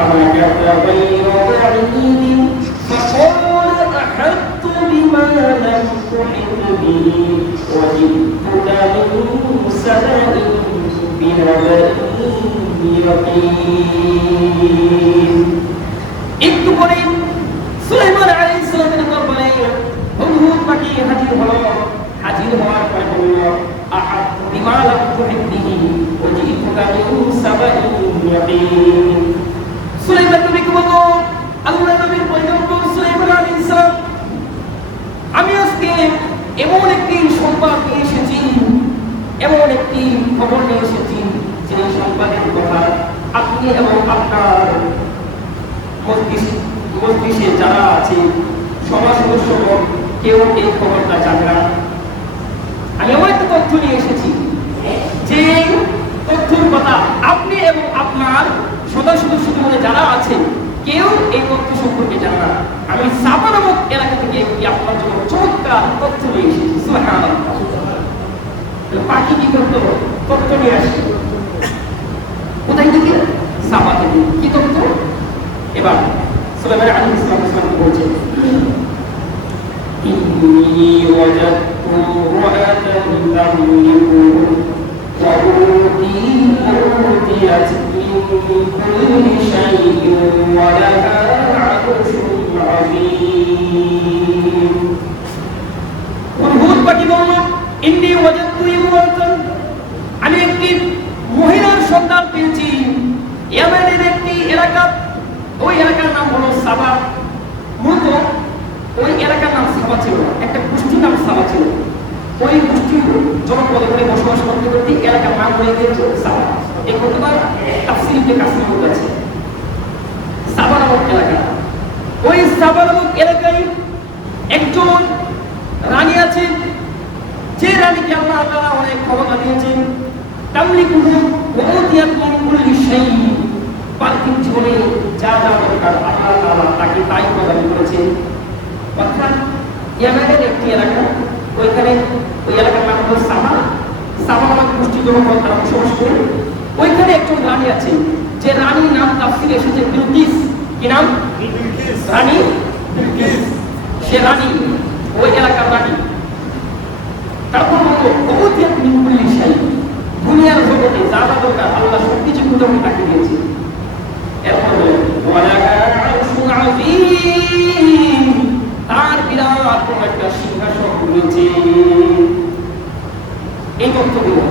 فمكث غير بعيد فقال أحطت بما لم تحط به وجئتك من سبأ بنبأ يقين একটু পরে সুলাইমান আলাইহিস সালামের দরবারে হুদহুদ পাখি হাজির হলো। হাজির হওয়ার পরে বলল আহাদ বিমা লাম তুহিত বিহি ওয়াজিতুকা মিন সাবাইন ইয়াকিন। সুলাইমান নবীকে বলল, আল্লাহর নবীর পয়গম্বর সুলাইমান আলাইহিস সালাম, আমি আজকে এমন একটি সংবাদ নিয়ে এসেছি, এমন একটি খবর নিয়ে এসেছি যে সংবাদের কথা আপনি এবং আপনার মস্তিষ্কে যারা আছে সমাজ সদস্য কেউ এই খবরটা জানে না। আমি এমন একটা তথ্য নিয়ে এসেছি যে তথ্যের কথা আপনি এবং আপনার সদস্য মধ্যে যারা আছে কেউ এই তথ্য সম্পর্কে জানে না। আমি সাবা নামক এলাকা থেকে একটি আপনার জন্য চমৎকার তথ্য নিয়ে এসেছি। সুবহানাল্লাহ। পাখি কি করতো? তথ্য নিয়ে আসে। কোথায় থেকে? সাবা থেকে। কি তথ্য? এবার সুলাইমান আলাইহিস সালাম বলছেন, ইন্নী ওয়াজাদতু রাআতান তামলিকুহুম ওয়া উতিয়াত মিন কুল্লি শাইইন ওয়া লাহা আরশুন আযীম। হুদহুদ পাখি বলল, ইন্নী ওয়াজাদতু ইমরাতান, আমি একটি মহিলার সন্ধান পেয়েছি ইয়েমেনের একটি এলাকা। ওই এলাকার নাম হলো সাবা। মূলত ওই এলাকার নাম সাবা ছিল, একটা গোষ্ঠীর নাম সাবা ছিল। ওই গোষ্ঠীর জনপদে করে বসবাস করতে করতে এলাকার নাম হয়ে গিয়েছে সাবা। এই কথাটা তাফসীর ইবনে কাসির মধ্যে আছে। সাবা নামক এলাকা, ওই সাবা নামক এলাকায় একজন রানী আছে, যে রানীকে আল্লাহ তাআলা অনেক ক্ষমতা দিয়েছেন। তামলিকুহুম ওয়া উতিয়াত মিন কুল্লি শাইইন, পার্থিব জীবনে যা যা দরকার আল্লাহ তাআলা তাকে তাই প্রদান করেছেন। অর্থাৎ ইয়েমেনের একটি এলাকা, ওইখানে ওই এলাকার নাম হলো সাবা। সাবা নামক গোষ্ঠী জনপদ তারা বসবাস করে। ওইখানে একজন রানী আছে, যে রানীর নাম তাফসীরে এসেছে বিলকিস। কি নাম? রানী বিলকিস। সে রানী ওই এলাকার রানী। তারপর বলল উতিয়াত মিন কুল্লি শাইইন, দুনিয়ার জগতে যা যা দরকার আল্লাহ সবকিছু মোটামুটি তাকে দিয়েছে। এরপর তার বিরাট একটা সিংহাসন রয়েছে। এই তথ্যগুলো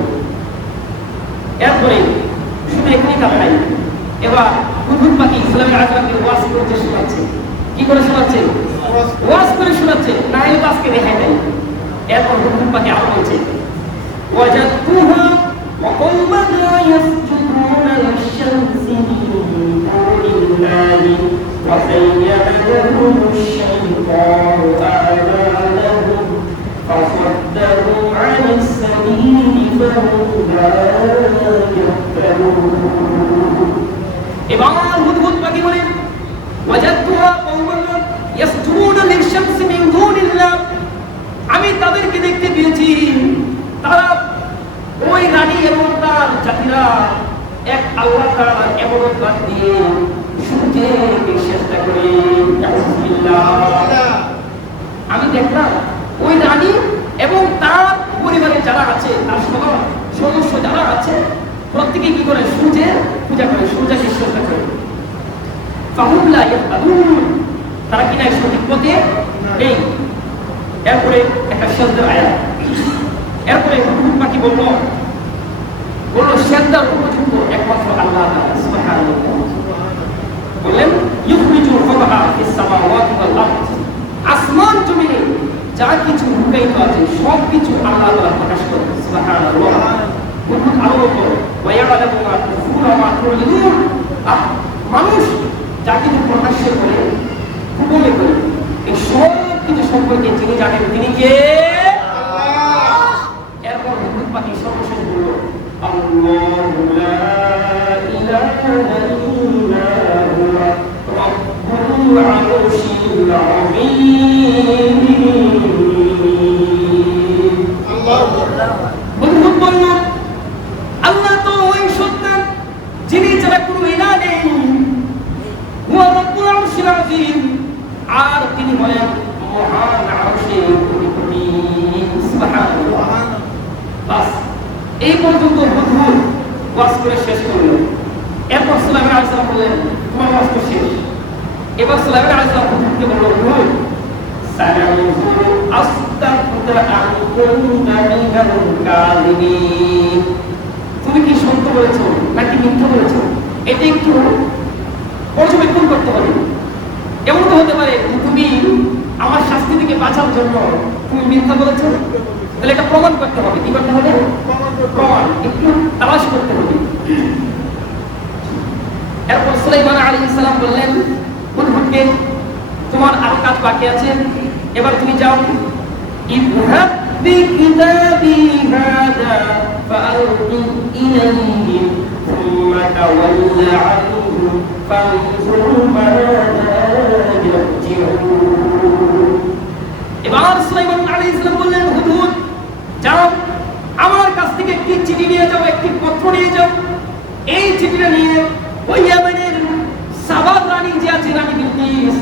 এরপরে শুধু এখানেই কাজ নাই। এবার হুদহুদ পাখি ইসলামের আজকে ওয়াজ করতে শোনাচ্ছে। কি করে শোনাচ্ছে? ওয়াজ করে শোনাচ্ছে, না হলে আজকে দেখাই নাই। এরপর হুদহুদ পাখি আরো বলছে, ওয়াজাদতুহা ওয়া কওমাহা ইয়াসজুদুনা লিশ-শামসি মিন দুনিল্লাহি ওয়া যায়্যানা লাহুমুশ-শাইতানু আ'মালাহুম ফাসাদ্দাহুম 'আনিস-সাবীলি ফাহুম লা ইয়াহতাদুন। এবার হুদহুদ পাখি বলে, ওয়াজাদতুহা কওমাহা ইয়াসজুদুনা লিশ-শামসি মিন দুনিল্লাহ, আমি তাদেরকে দেখতে পেয়েছি তারা ওই রানী এবং তার জাতিরা এক আল্লাহ তাআলার ইবাদত বাদ দিয়ে সূর্যকে চেষ্টা করে। আমি দেখলাম ওই রানী এবং তার পরিবারের যারা আছে, তার সদস্য যারা আছে, প্রত্যেকে কি করে? সূর্যের পূজা করে, সূর্যকে চেষ্টা করে। ফাহুম লা ইয়াহতাদুন, তারা কি না সঠিক পথে নেই। এরপরে একটা সেজদার আয়াত। এরপরে হুদহুদ পাখি বলল সেজদার উপযুক্ত একমাত্র আল্লাহ তাআলা সুবহানাল্লাহ। বললেন ইউখরিজুল খাবাহা ফিস সামাওয়াতি ওয়াল আরদ, আসমান জমিনে যা কিছু লুকায়িত আছে সব কিছু আল্লাহ তাআলা প্রকাশ করেন। সুবহানাল্লাহ। হুদহুদ আরো বলল ওয়া ইয়ালামু মা তুখফুনা ওয়া মা তু'লিনুন, মানুষ যা কিছু প্রকাশ্যে করে গোপনে করে এই সব কিছু সম্পর্কে যিনি জানেন তিনি কে? আল্লাহ। এরপর হুদহুদ পাখি সর্বশেষ বলল আল্লাহু লা ইলাহা ইল্লা হুয়া রাব্বুল আরশিল আযীম। আল্লাহু আকবার। হুদহুদ বলল আল্লাহ তো ওই সত্তা যিনি ছাড়া কোনো ইলাহ নেই, ওয়াজ করে শেষ করলো। এরপর সুলাইমান আলাইহিস সালাম বললেন, তোমার ওয়াজ তো শেষ। এবার সুলাইমান আলাইহিস সালাম হুজুরকে বলল, হুজুর সানাউযুরু আস্তাগফিরু আনকুন্না মিনাল কাযিবিন। তুমি কি সত্য বলেছো নাকি মিথ্যা বলেছো, এটা একটু পর্যবেক্ষণ করতে হবে। এমন তো হতে পারে তুমি আমার শাস্তি থেকে বাঁচার জন্য তুমি মিথ্যা বলেছো, তাহলে এটা প্রমাণ করতে হবে। কি করতে হবে? প্রমাণ একটু তালাশ করতে হবে। এরপর সুলাইমান আলাইহিস সালাম বললেন, হুদহুদকে তোমার আরো কাজ বাকি আছে, এবার তুমি যাও। ইযহাব বিকিতাবি হাযা ফাআলকি ইলাইহিম সুম্মা তাওয়াল্লা আনহুম ফানজুর মাযা ইয়ারজিউন। এবার সুলাইমান আলাইহিস সালাম বললেন, হুদহুদ যাও, আমার কাছ থেকে একটি চিঠি নিয়ে যাও, একটি পত্র নিয়ে যাও। এই চিঠিটা নিয়ে ওই ইয়ামেনের সাবার রানী যে আছে, রানী বিলকিস,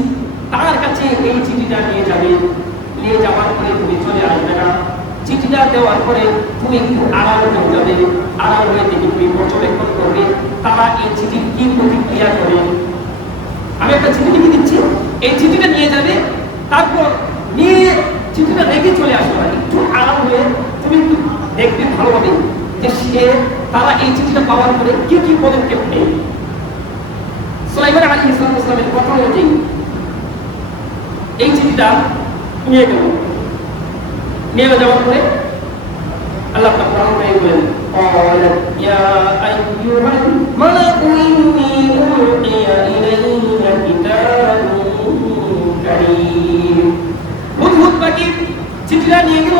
তার কাছে এই চিঠিটা নিয়ে যাবে। নিয়ে যাওয়ার পরে তুমি চলে আসবে না। চিঠিটা দেওয়ার পরে তুমি একটু আড়াল হয়ে যাবে। আড়াল হয়ে থেকে তুমি পর্যবেক্ষণ করবে তারা এই চিঠির কি প্রতিক্রিয়া করে। আমি একটা চিঠি লিখে দিচ্ছি, এই চিঠিটা নিয়ে যাবে, তারপর নিয়ে চিঠিটা রেখে চলে আসবে। একটু আড়াল হয়ে তুমি একটু দেখবে ভালোভাবে যে তারা এই চিঠিটা পাওয়ার পরে কি কি পদক্ষেপ নেয়। সুলাইমান আলাইহিস সালামের কথা অনুযায়ী এই চিঠিটা নিয়ে গেল। নিয়ে যাওয়ার পরে আল্লাহ তাআলা কোরআনে বলেন, ক্বালাত ইয়া আইয়ুহাল মালাকু ইন্নী উলকিয়া ইলাইয়া কিতাবুন কারীম। হুদহুদ পাখি চিঠিটা নিয়ে গেল।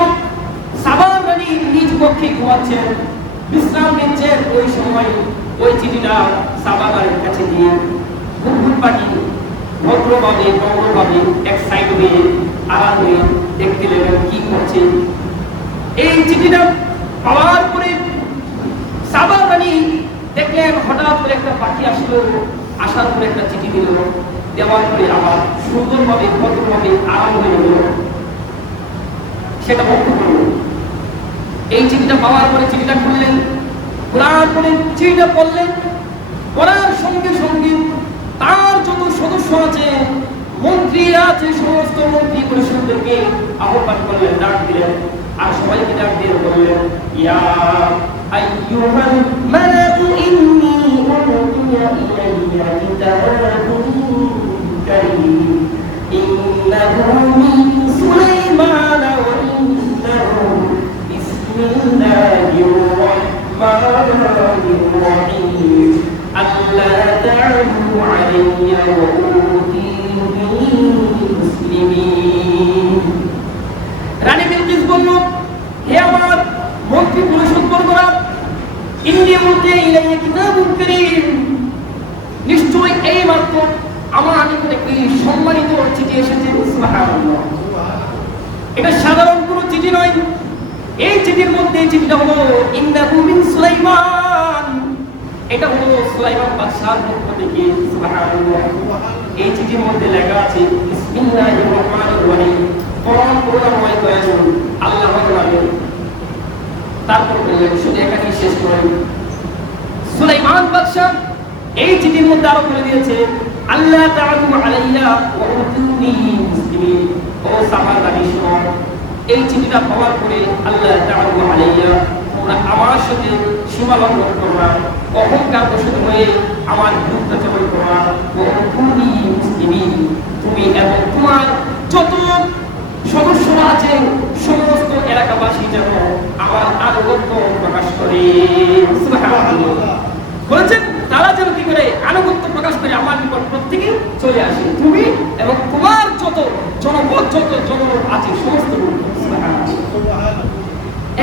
সাবার রানী নিজ কক্ষে ঘুমাচ্ছেন, বিশ্রাম নিচ্ছেন। ওই সময় ওই চিঠিটা সাবার রানীর কাছে দিয়ে হুদহুদ পাখি ভদ্রভাবে নম্রভাবে এক সাইড হয়ে আড়াল হয়ে দেখতে লাগলেন কি করছে। এই চিঠিটা পাওয়ার পরে সাবার রানী দেখলেন হঠাৎ করে একটা পাখি আসলো, আসার পরে একটা চিঠি দিল, দেওয়ার পরে আবার সুন্দরভাবে ভদ্রভাবে আড়াল হয়ে গেল, সেটা বন্ধ করল। এই চিঠিটা পাওয়ার পরে চিঠিটা খুললেন, খোলার পরে চিঠিটা পড়লেন। পড়ার সঙ্গে সঙ্গে তার যত সদস্য আছে, মন্ত্রীরা আছে, সমস্ত মন্ত্রী পরিষদকে আহ্বান করলেন, ডাক দিলেন। আর সবাইকে ডাক দিয়ে বললেন, ইয়া আইয়ুহাল মালাকু ইন্নী উলকিয়া ইলাইয়া কিতাবুন কারীম ইন্নাহু মিন সুলাইমান ওয়া ইন্নাহু বিসমিল্লাহির রাহমানির রাহিম আল্লা তা'লু আলাইয়া ওয়া উতুনি মুসলিমিন। রানী বিলকিস বলল, হে আমার মন্ত্রী পরিষদ বর্গরা, ইন্নী উলকিয়া ইলাইয়া কিতাবুন কারীম, নিশ্চয়ই এই মাত্র আমার নিকটে একটি সম্মানিত চিঠি এসেছে। সুবহানাল্লাহ, এটা সাধারণ কোনো চিঠি নয়। এই চিঠির মধ্যে, চিঠিটা হলো ইন্নাহু মিন সুলাইমান, এটা হলো সুলাইমান বাদশাহর পক্ষ থেকে। সুবহানাল্লাহ, এই চিঠির মধ্যে লেখা আছে বিসমিল্লাহির রহমানির রহিম, পরম করুণাময় দয়ালু আল্লাহর নামে। তারপর বললেন, শুধু এখানেই শেষ করেন। সুলাইমান বাদশাহ এই চিঠির মধ্যে আরো বলে দিয়েছে, আল্লাহ তা'লু আলাইয়া ওয়া উতুনি মুসলিমিন। ও সাবার রানী শোনো, এই চিঠিটা পাওয়ার পরে আল্লাহ তা'লু আলাইয়া, তোমরা আমার সাথে সীমা লঙ্ঘন করো না, অহংকার বশত হয়ে আমার বিরুদ্ধাচরণ করো না। ওয়া উতুনি মুসলিমিন, তুমি এবং তোমার যত সদস্যরা আছে সমস্ত এলাকাবাসী যেন আমার আনুগত্য প্রকাশ করে। সুবহানাল্লাহ, বলেছেন তারা যেন কি করে আনুগত্য প্রকাশ করে আমার নিকট প্রত্যেকে চলে আসে, তুমি এবং তোমার যত জনপদ, যত জনপদ আছে সমস্ত।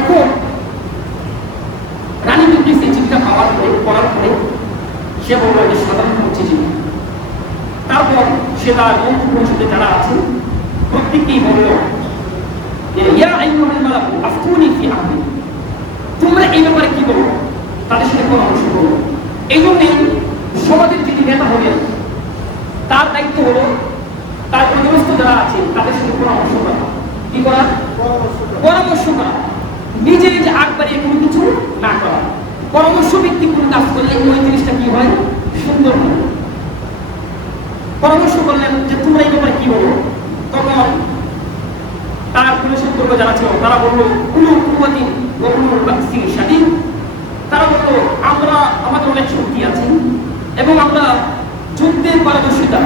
এখন রানী বিলকিস এই চিঠিটা পাওয়ার পরে, পড়ার পরে সে বলল এটা সাধারণ চিঠি। তারপর সে তার মন্ত্রী পরিষদে যারা আছে প্রত্যেককেই বলল, ইয়া আইয়ুহাল মালাকু আফতুনি ফি আমরি, তোমরা এই ব্যাপারে কি বলো, তাদের সাথে পরামর্শ করো। এই জন্যই সমাজের যিনি নেতা হবেন তার দায়িত্ব হলো তার অধীনস্থ যারা আছে তাদের সাথে পরামর্শ করা। কি করা? পরামর্শ করা, নিজে নিজে আগ বাড়িয়ে কোনো কিছু না করা। পরামর্শ ভিত্তিক কোনো কাজ করলে ওই জিনিসটা কি হয়, সুন্দর হয়। পরামর্শ করলেন যে তোমরা এই ব্যাপারে কি বলো, তখন তার কোনো সতর্ক যারা ছিল তারা বললো কোনো কুয়াতিন ও কোনো বাক্সির স্বাধীন, তারা বললো আমরা আমাদের অনেক শক্তি আছে এবং আমরা যুদ্ধের পারদর্শিতা,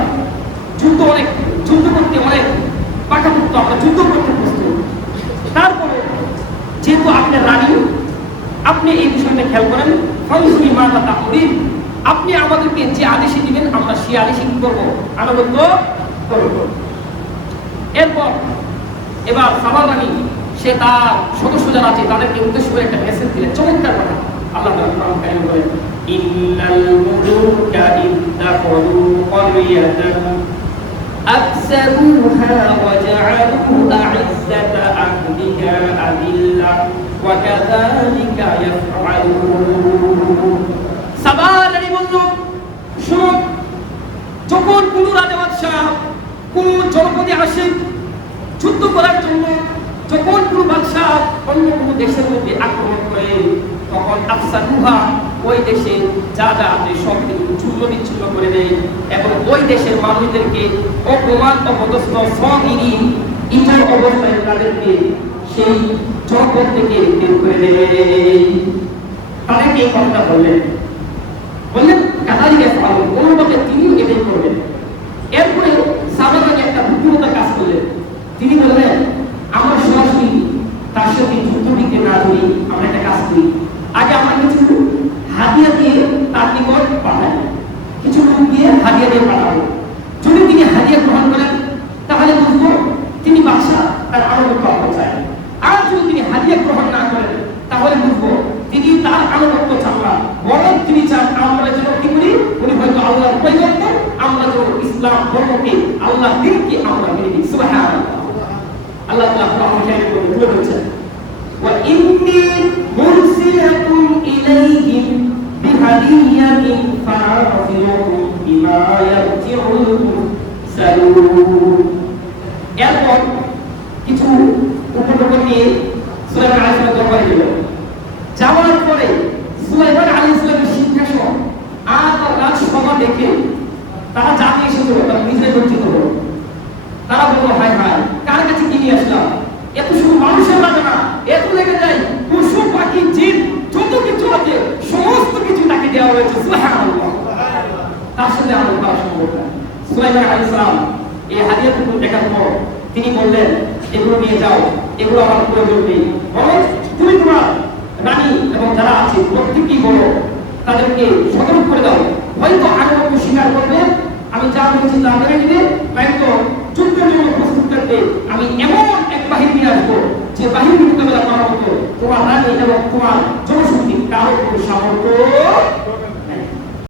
যুদ্ধ করতে অনেক পাকাপুক্ত, আমরা যুদ্ধ করতে প্রস্তুত। তারপরে যেহেতু আপনার রানী, আপনি এই বিষয়টা খেয়াল করেন, ফাউসুনি মাতা তাকরির, আপনি আমাদেরকে যে আদেশে দিবেন আমরা সেই আদেশে কি করবো, আনুগত্য করব। এরপর এবার সাবার রানী সে তার সদস্য যারা আছে তাদেরকে উদ্দেশ্য করে একটা মেসেজ দিলেন, চমৎকার কথা। আল্লাহ তাআলা কোরআন কারীমে বলেন, ইন্নাল মুলুকা ইদাখলু ক্বরিয়াতান আকসারুহা ওয়া জাআলু আ'ইজ্জাতা আহলিহা আযিল্লা ওয়া কাযালিকা ইয়াফআলুন। সাবার রানী বলল, শুনো, যখন কোন রাজা বাদশাহ কোন জনপদে আসে যুদ্ধ করার জন্য, যখন কোন বাদশাহ অন্য কোন দেশের মধ্যে আক্রমণ করে, তখন আফসারুহা ওই দেশে যা যা আছে সব কিছু চূর্ণ বিচ্ছিন্ন করে দেয় এবং ওই দেশের মানুষদেরকে অপমান অপদস্থ স্বগিরি ইটার অবস্থায় তাদেরকে সেই জনপদ থেকে বের করে দেয়। তাদেরকে এই কথাটা বললেন কাদালিকা ফালু, অনুমতে তিনিও এটাই করবেন। এরপরে সাবাদানি একটা বুদ্ধিমত্তার কাজ করলেন, তিনি বললেন আমরা সরাসরি তার সাথে যুদ্ধ দিতে না ধরি, আমরা একটা কাজ করি, আগে আমরা কিছু হাদিয়া দিয়ে তার নিকট পাঠাই, কিছু লোক দিয়ে হাদিয়া দিয়ে পাঠাবো। যদি তিনি হাদিয়া গ্রহণ করেন তাহলে বুঝবো তিনি বাদশা, তার আনুগত্য আমরা চাই। আর যদি তিনি হাদিয়া গ্রহণ না করেন তাহলে বুঝবো তিনি তার আনুগত্য চান না, বরং তিনি চান আমরা যেন কি করি, উনি হয়তো আল্লাহর পরিবর্তন, আমরা যেন ইসলাম ধর্মকে, আল্লাহ দিনকে আমরা মেনে নিই। সুবহানাল্লাহ। আল্লাহ তাআলা কোরআন কারীমে বলে দিয়েছেন, ওয়া ইন্নী মুরসিলাতুন ইলাইহিম বিহাদিয়াতিন ফাআযিরুহুম বিমা ইয়ারজিউল মুরসালুন। এরপর কিছু উপকরণ নিয়ে সুলাইমান আলাইহিস সালাম দরবারে গেলেন। যাওয়ার পরে সুলাইমান আলাইহিস সালামের সিংহাসন আর তার রাজসভা দেখে তারা জানিয়ে এসেছিল, তারা নিজে লজ্জিত হলো। তারা বলল, হায় হায়, কার কাছে কি নিয়ে আসলাম, এত শুধু মানুষের লাগে না, এত লেগে যায় পশু পাখি জিন যত কিছু আছে সমস্ত কিছু তাকে দেওয়া হয়েছে। সুবহানাল্লাহ। তার সাথে আমার করা সম্ভব না। সুলাইমান আলাইহিস সালাম এই হাদিয়াটুকু দেখার পর তিনি বললেন, এগুলো নিয়ে যাও, এগুলো আমার প্রয়োজন নেই, বরং তুমি তোমার রানী এবং যারা আছে প্রত্যেকেই বলো, তাদেরকে সতর্ক করে দাও, হয়তো আনুগত্য স্বীকার করবে, আমি যা বলছি তা মেনে নিবে, নয়তো যুদ্ধের জন্য প্রস্তুত থাকবে। আমি এমন এক বাহিনী নিয়ে আসবো যে বাহিনী মোকাবেলা করার মতো তোমার রানী এবং তোমার জনশক্তি কারো কোনো সামর্থ্য